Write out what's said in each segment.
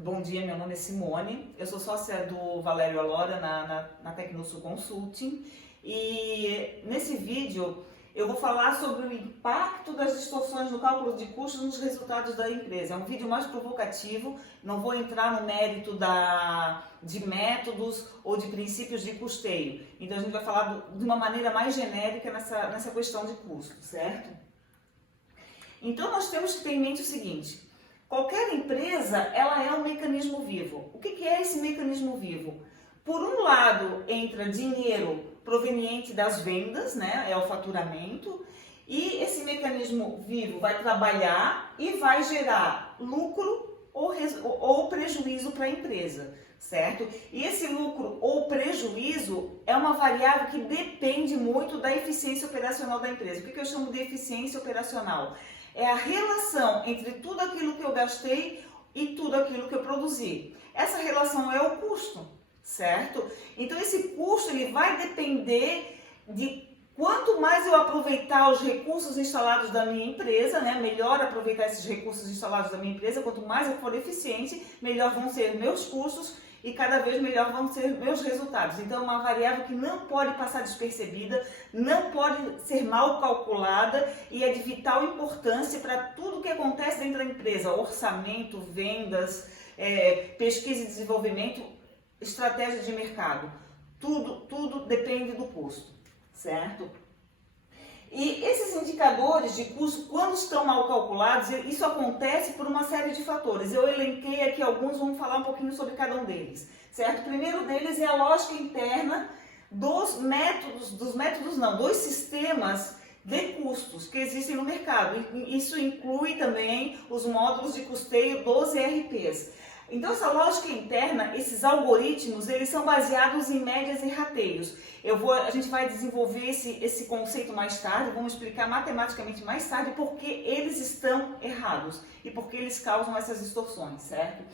Bom dia, meu nome é Simone, eu sou sócia do Valério Alora na Tecnosul Consulting e nesse vídeo eu vou falar sobre o impacto das distorções no cálculo de custos nos resultados da empresa. É um vídeo mais provocativo, não vou entrar no mérito de métodos ou de princípios de custeio. Então a gente vai falar de uma maneira mais genérica nessa questão de custo, certo? Então nós temos que ter em mente o seguinte: qualquer empresa, ela é um mecanismo vivo. O que é esse mecanismo vivo? Por um lado, entra dinheiro proveniente das vendas, né? É o faturamento, e esse mecanismo vivo vai trabalhar e vai gerar lucro ou prejuízo para a empresa, certo? E esse lucro ou prejuízo é uma variável que depende muito da eficiência operacional da empresa. O que eu chamo de eficiência operacional? É a relação entre tudo aquilo que eu gastei e tudo aquilo que eu produzi. Essa relação é o custo, certo? Então esse custo ele vai depender de quanto mais eu aproveitar os recursos instalados da minha empresa, né? Melhor aproveitar esses recursos instalados da minha empresa, quanto mais eu for eficiente, melhor vão ser meus custos e cada vez melhor vão ser meus resultados. Então é uma variável que não pode passar despercebida, não pode ser mal calculada e é de vital importância para tudo que acontece dentro da empresa: orçamento, vendas, pesquisa e desenvolvimento, estratégia de mercado. Tudo depende do custo, certo? E esses indicadores de custo, quando estão mal calculados, isso acontece por uma série de fatores. Eu elenquei aqui alguns, vamos falar um pouquinho sobre cada um deles, certo? O primeiro deles é a lógica interna dos sistemas de custos que existem no mercado. Isso inclui também os módulos de custeio dos ERPs. Então essa lógica interna, esses algoritmos, eles são baseados em médias e rateios. A gente vai desenvolver esse conceito mais tarde, vamos explicar matematicamente mais tarde porque eles estão errados e porque eles causam essas distorções, certo?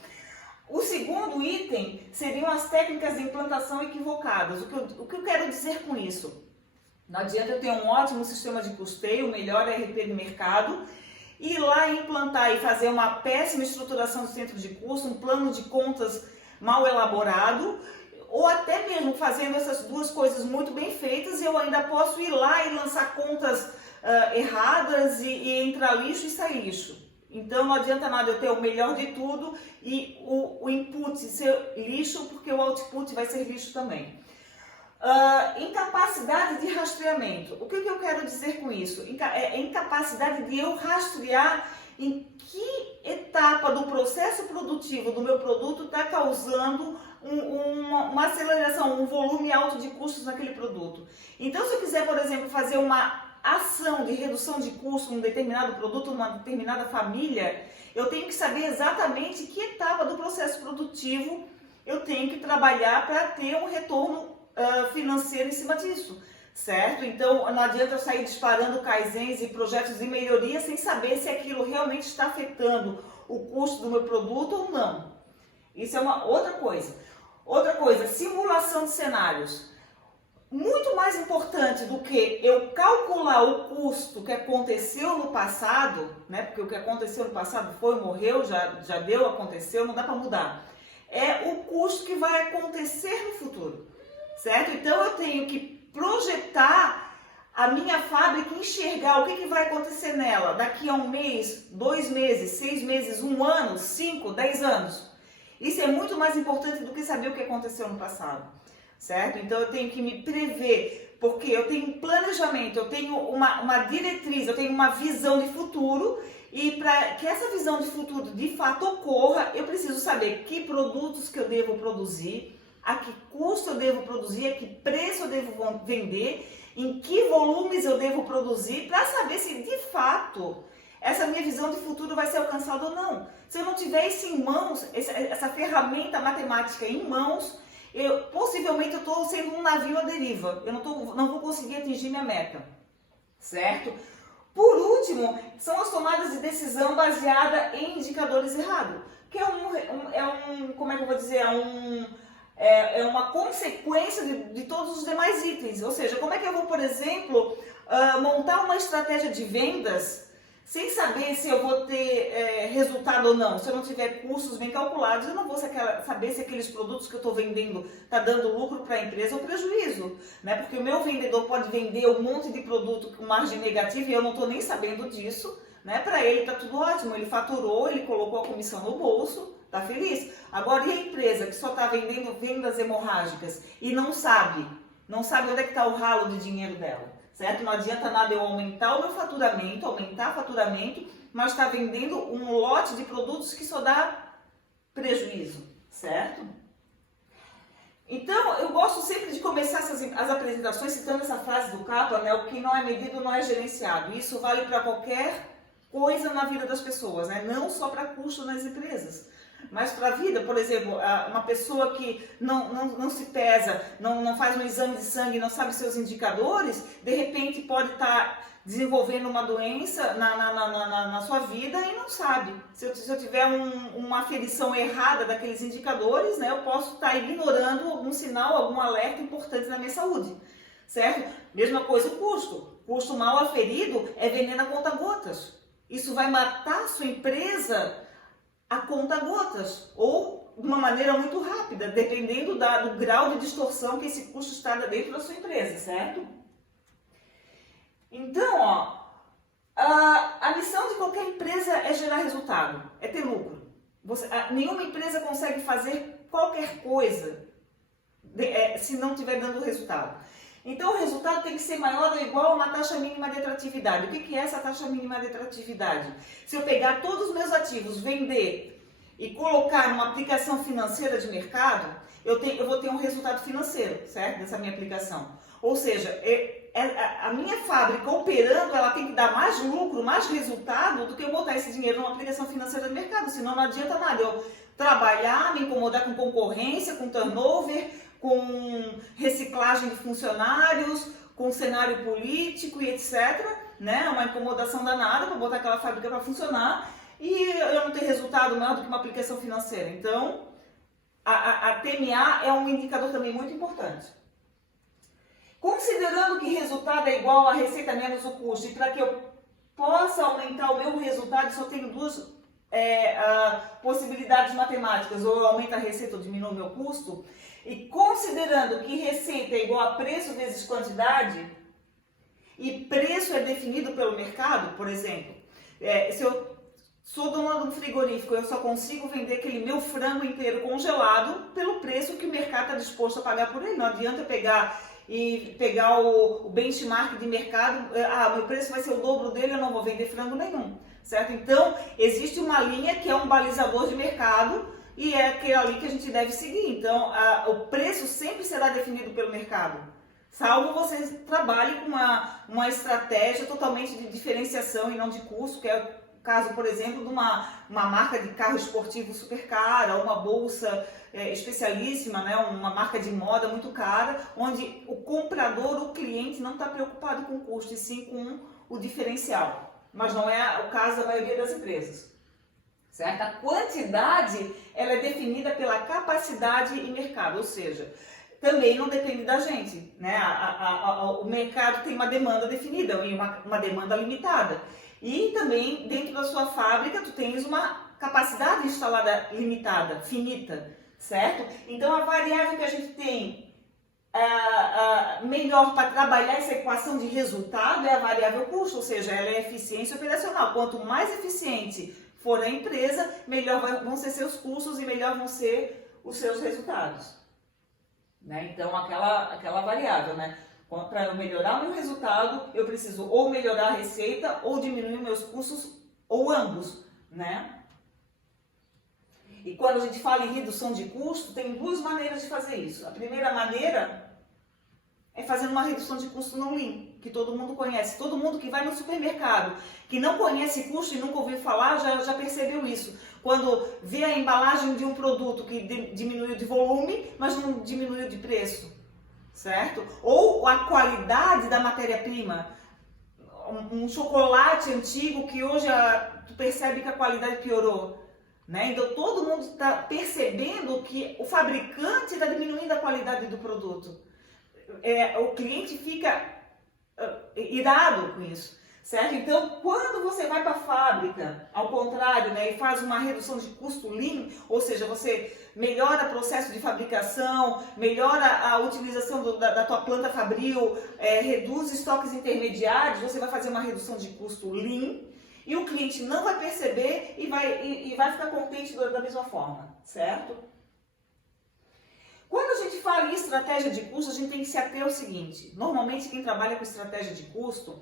O segundo item seriam as técnicas de implantação equivocadas. O que eu quero dizer com isso? Não adianta eu ter um ótimo sistema de custeio, o melhor ERP do mercado, ir lá implantar e fazer uma péssima estruturação do centro de custo, um plano de contas mal elaborado, ou até mesmo fazendo essas duas coisas muito bem feitas, eu ainda posso ir lá e lançar contas erradas e entrar lixo e sair lixo. Então não adianta nada eu ter o melhor de tudo e o input ser lixo, porque o output vai ser lixo também. Incapacidade de rastreamento. O que eu quero dizer com isso? É incapacidade de eu rastrear em que etapa do processo produtivo do meu produto está causando uma aceleração, um volume alto de custos naquele produto. Então, se eu quiser, por exemplo, fazer uma ação de redução de custo num determinado produto, numa determinada família, eu tenho que saber exatamente que etapa do processo produtivo eu tenho que trabalhar para ter um retorno financeiro em cima disso, certo? Então não adianta eu sair disparando kaizens e projetos de melhoria sem saber se aquilo realmente está afetando o custo do meu produto ou não. Isso é uma outra coisa. Outra coisa, simulação de cenários. Muito mais importante do que eu calcular o custo que aconteceu no passado, né? Porque o que aconteceu no passado foi, morreu, já deu, aconteceu, não dá para mudar. É o custo que vai acontecer no futuro. Certo? Então eu tenho que projetar a minha fábrica e enxergar o que vai acontecer nela daqui a um mês, 2 meses, 6 meses, 1 ano, 5, 10 anos. Isso é muito mais importante do que saber o que aconteceu no passado, certo? Então eu tenho que me prever, porque eu tenho um planejamento, eu tenho uma diretriz, eu tenho uma visão de futuro, e para que essa visão de futuro de fato ocorra, eu preciso saber que produtos que eu devo produzir, a que custo eu devo produzir, a que preço eu devo vender, em que volumes eu devo produzir, para saber se de fato essa minha visão de futuro vai ser alcançada ou não. Se eu não tiver isso em mãos, essa ferramenta matemática em mãos, possivelmente eu estou sendo um navio à deriva, eu não vou conseguir atingir minha meta, certo? Por último, são as tomadas de decisão baseadas em indicadores errados, que como é que eu vou dizer, é uma consequência de todos os demais itens. Ou seja, como é que eu vou, por exemplo, montar uma estratégia de vendas sem saber se eu vou ter resultado ou não. Se eu não tiver custos bem calculados, eu não vou saber se aqueles produtos que eu estou vendendo está dando lucro para a empresa ou prejuízo, né? Porque o meu vendedor pode vender um monte de produto com margem negativa e eu não estou nem sabendo disso, né? Para ele está tudo ótimo, ele faturou, ele colocou a comissão no bolso, está feliz. Agora, e a empresa que só está vendendo vendas hemorrágicas e não sabe onde é que está o ralo de dinheiro dela? Certo? Não adianta nada eu aumentar o meu faturamento, aumentar o faturamento, mas está vendendo um lote de produtos que só dá prejuízo, certo? Então, eu gosto sempre de começar as apresentações citando essa frase do Kaplan, né? O que não é medido não é gerenciado. Isso vale para qualquer coisa na vida das pessoas, né? Não só para custo nas empresas. Mas para a vida, por exemplo, uma pessoa que não se pesa, não faz um exame de sangue, não sabe seus indicadores, de repente pode estar desenvolvendo uma doença na sua vida e não sabe. Se eu tiver uma aferição errada daqueles indicadores, né, eu posso estar ignorando algum sinal, algum alerta importante na minha saúde. Certo? Mesma coisa o custo. Custo mal aferido é veneno a conta-gotas. Isso vai matar a sua empresa a conta-gotas, ou de uma maneira muito rápida, dependendo do grau de distorção que esse custo está dentro da sua empresa, certo? Então, a missão de qualquer empresa é gerar resultado, é ter lucro. Nenhuma empresa consegue fazer qualquer coisa se não estiver dando resultado. Então, o resultado tem que ser maior ou igual a uma taxa mínima de atratividade. O que é essa taxa mínima de atratividade? Se eu pegar todos os meus ativos, vender e colocar numa aplicação financeira de mercado, eu vou ter um resultado financeiro, certo? Dessa minha aplicação. Ou seja, a minha fábrica operando, ela tem que dar mais lucro, mais resultado do que eu botar esse dinheiro numa aplicação financeira de mercado. Senão não adianta nada eu trabalhar, me incomodar com concorrência, com turnover, com reciclagem de funcionários, com cenário político e etc. Né? Uma incomodação danada para botar aquela fábrica para funcionar e eu não ter resultado maior do que uma aplicação financeira. Então, a TMA é um indicador também muito importante. Considerando que resultado é igual a receita menos o custo, e para que eu possa aumentar o meu resultado, só tenho duas possibilidades matemáticas, ou eu aumento a receita ou diminuo o meu custo. E considerando que receita é igual a preço vezes quantidade, e preço é definido pelo mercado, por exemplo, se eu sou dona de um frigorífico, eu só consigo vender aquele meu frango inteiro congelado pelo preço que o mercado está disposto a pagar por ele. Não adianta pegar o benchmark de mercado, meu preço vai ser o dobro dele, eu não vou vender frango nenhum, certo? Então, existe uma linha que é um balizador de mercado, e é aquele ali que a gente deve seguir. Então, o preço sempre será definido pelo mercado, salvo você trabalhe com uma estratégia totalmente de diferenciação e não de custo, que é o caso, por exemplo, de uma marca de carro esportivo super cara, uma bolsa especialíssima, né? Uma marca de moda muito cara, onde o comprador, o cliente, não está preocupado com o custo, e sim com o diferencial. Mas não é o caso da maioria das empresas. Certo? A quantidade ela é definida pela capacidade e mercado, ou seja, também não depende da gente, né? O mercado tem uma demanda definida e uma demanda limitada. E também dentro da sua fábrica tu tens uma capacidade instalada limitada, finita, certo? Então a variável que a gente tem melhor para trabalhar essa equação de resultado é a variável custo, ou seja, ela é eficiência operacional. Quanto mais eficiente for a empresa, melhor vão ser seus custos e melhor vão ser os seus resultados. Né? Então, aquela variável, né? Para eu melhorar o meu resultado, eu preciso ou melhorar a receita ou diminuir meus custos, ou ambos, né? E quando a gente fala em redução de custo, tem duas maneiras de fazer isso. A primeira maneira é fazendo uma redução de custo no Lean, que todo mundo conhece. Todo mundo que vai no supermercado, que não conhece custo e nunca ouviu falar, já percebeu isso. Quando vê a embalagem de um produto que diminuiu de volume, mas não diminuiu de preço, certo? Ou a qualidade da matéria-prima. Um chocolate antigo que hoje tu percebe que a qualidade piorou. Né? Então todo mundo está percebendo que o fabricante está diminuindo a qualidade do produto. O cliente fica irado com isso, certo? Então, quando você vai para a fábrica, ao contrário, né, e faz uma redução de custo lean, ou seja, você melhora o processo de fabricação, melhora a utilização da tua planta fabril, reduz estoques intermediários, você vai fazer uma redução de custo lean, e o cliente não vai perceber e vai ficar contente da mesma forma, certo? Quando a gente fala em estratégia de custo, a gente tem que se ater ao seguinte: normalmente quem trabalha com estratégia de custo,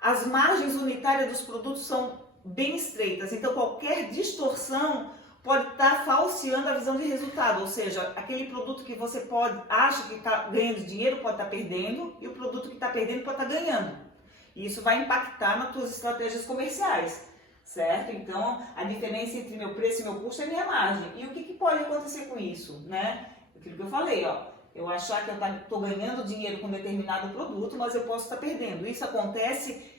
as margens unitárias dos produtos são bem estreitas, então qualquer distorção pode estar falseando a visão de resultado, ou seja, aquele produto que você acha que está ganhando dinheiro pode estar perdendo, e o produto que está perdendo pode estar ganhando. E isso vai impactar nas tuas estratégias comerciais, certo? Então, a diferença entre meu preço e meu custo é minha margem. E o que pode acontecer com isso, né? Aquilo que eu falei, ó. Eu achar que eu estou ganhando dinheiro com determinado produto, mas eu posso estar perdendo. Isso acontece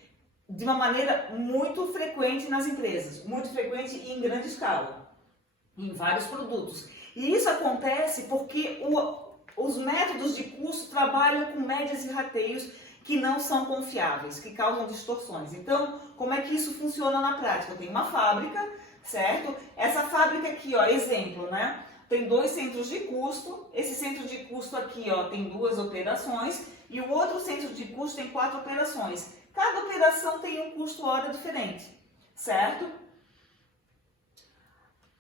de uma maneira muito frequente nas empresas, muito frequente e em grande escala, em vários produtos. E isso acontece porque os métodos de custo trabalham com médias e rateios que não são confiáveis, que causam distorções. Então, como é que isso funciona na prática? Eu tenho uma fábrica, certo? Essa fábrica aqui, ó, exemplo, né? Tem 2 centros de custo, esse centro de custo aqui, ó, tem 2 operações e o outro centro de custo tem 4 operações. Cada operação tem um custo hora diferente, certo?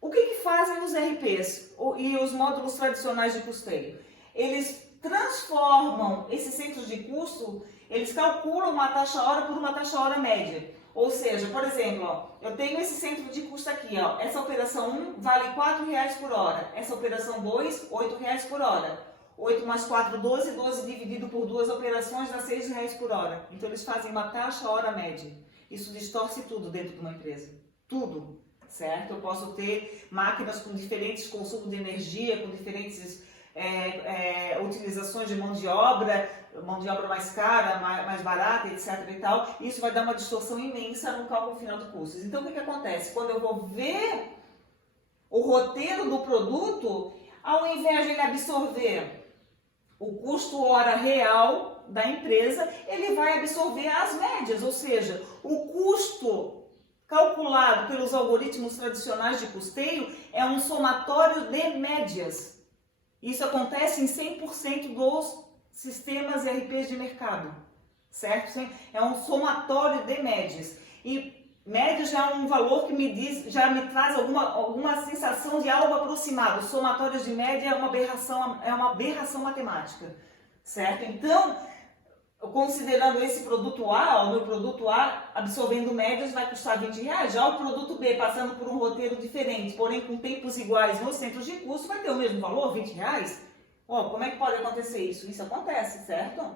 O que fazem os RPs e os módulos tradicionais de custeio? Eles transformam esses centros de custo, eles calculam uma taxa hora por uma taxa hora média. Ou seja, por exemplo, ó, eu tenho esse centro de custo aqui, ó, essa operação 1 vale R$4 por hora, essa operação 2, R$8 por hora. 8 mais 4, 12, 12 dividido por 2 operações dá R$6 por hora. Então eles fazem uma taxa hora média. Isso distorce tudo dentro de uma empresa. Tudo, certo? Eu posso ter máquinas com diferentes consumos de energia, com diferentes utilizações de mão de obra mais cara, mais barata, etc. e tal. Isso vai dar uma distorção imensa no cálculo final de custos. Então, o que acontece? Quando eu vou ver o roteiro do produto, ao invés de ele absorver o custo hora real da empresa, ele vai absorver as médias, ou seja, o custo calculado pelos algoritmos tradicionais de custeio é um somatório de médias. Isso acontece em 100% dos sistemas ERPs de mercado, certo? É um somatório de médias. E média já é um valor que já me traz alguma sensação de algo aproximado. Somatórios de média é uma aberração matemática, certo? Então, considerando esse produto A, o meu produto A absorvendo médias vai custar R$20, já o produto B passando por um roteiro diferente, porém com tempos iguais nos centros de custo, vai ter o mesmo valor, R$20? Como é que pode acontecer isso? Isso acontece, certo?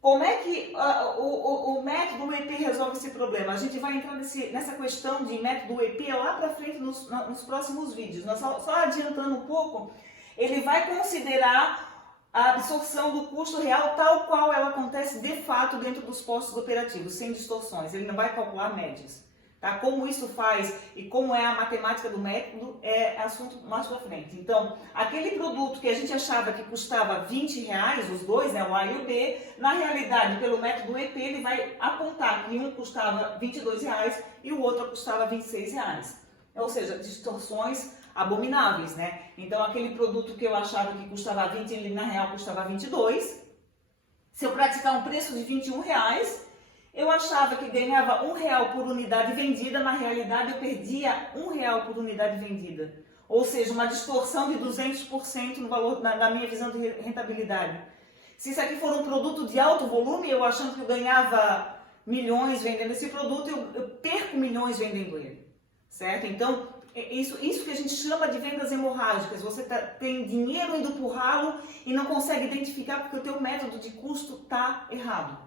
Como é que o método UEP resolve esse problema? A gente vai entrar nessa questão de método UEP lá para frente nos próximos vídeos. Nós só adiantando um pouco, ele vai considerar a absorção do custo real tal qual ela acontece de fato dentro dos postos operativos, sem distorções. Ele não vai calcular médias. Tá? Como isso faz e como é a matemática do método é assunto mais para frente. Então, aquele produto que a gente achava que custava R$20, os dois, né, o A e o B, na realidade, pelo método EP, ele vai apontar que um custava R$22 e o outro custava R$26. Ou seja, distorções abomináveis, né? Então, aquele produto que eu achava que custava 20, ele na real custava 22. Se eu praticar um preço de R$21, eu achava que ganhava R$1 por unidade vendida, na realidade eu perdia R$1 por unidade vendida. Ou seja, uma distorção de 200% no valor, na minha visão de rentabilidade. Se isso aqui for um produto de alto volume, eu achando que eu ganhava milhões vendendo esse produto, eu perco milhões vendendo ele. Certo? Então, isso que a gente chama de vendas hemorrágicas. Você tem dinheiro indo para o ralo e não consegue identificar porque o teu método de custo está errado.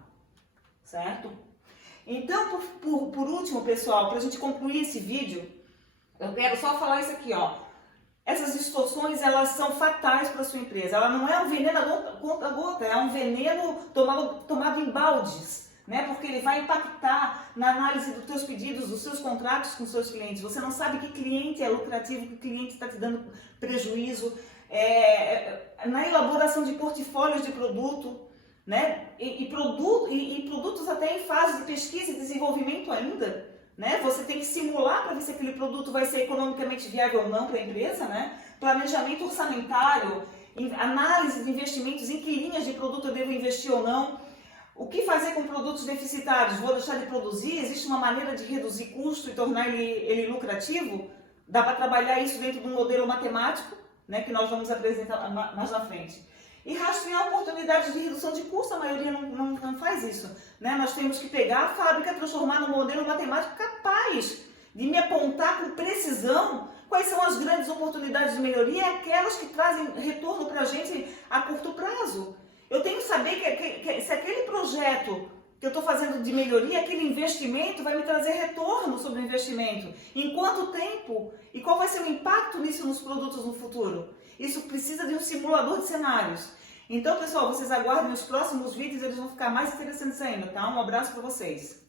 Certo? Então, por último, pessoal, para a gente concluir esse vídeo, eu quero só falar isso aqui, ó. Essas distorções, elas são fatais para a sua empresa. Ela não é um veneno a gota, é um veneno tomado em baldes, né? Porque ele vai impactar na análise dos teus pedidos, dos seus contratos com seus clientes. Você não sabe que cliente é lucrativo, que cliente está te dando prejuízo. Na elaboração de portfólios de produto, né? E produtos até em fase de pesquisa e desenvolvimento ainda, né? Você tem que simular para ver se aquele produto vai ser economicamente viável ou não para a empresa, né? Planejamento orçamentário, análise de investimentos, em que linhas de produto eu devo investir ou não. O que fazer com produtos deficitários? Vou deixar de produzir? Existe uma maneira de reduzir custo e tornar ele lucrativo? Dá para trabalhar isso dentro de um modelo matemático, né, que nós vamos apresentar mais na frente. E rastrear oportunidades de redução de custo, a maioria não faz isso. Né? Nós temos que pegar a fábrica, transformar num modelo matemático capaz de me apontar com precisão quais são as grandes oportunidades de melhoria, aquelas que trazem retorno para a gente a curto prazo. Eu tenho que saber que se aquele projeto que eu estou fazendo de melhoria, aquele investimento vai me trazer retorno sobre o investimento. Em quanto tempo? E qual vai ser o impacto nisso nos produtos no futuro? Isso precisa de um simulador de cenários. Então, pessoal, vocês aguardem os próximos vídeos, eles vão ficar mais interessantes ainda, tá? Um abraço para vocês.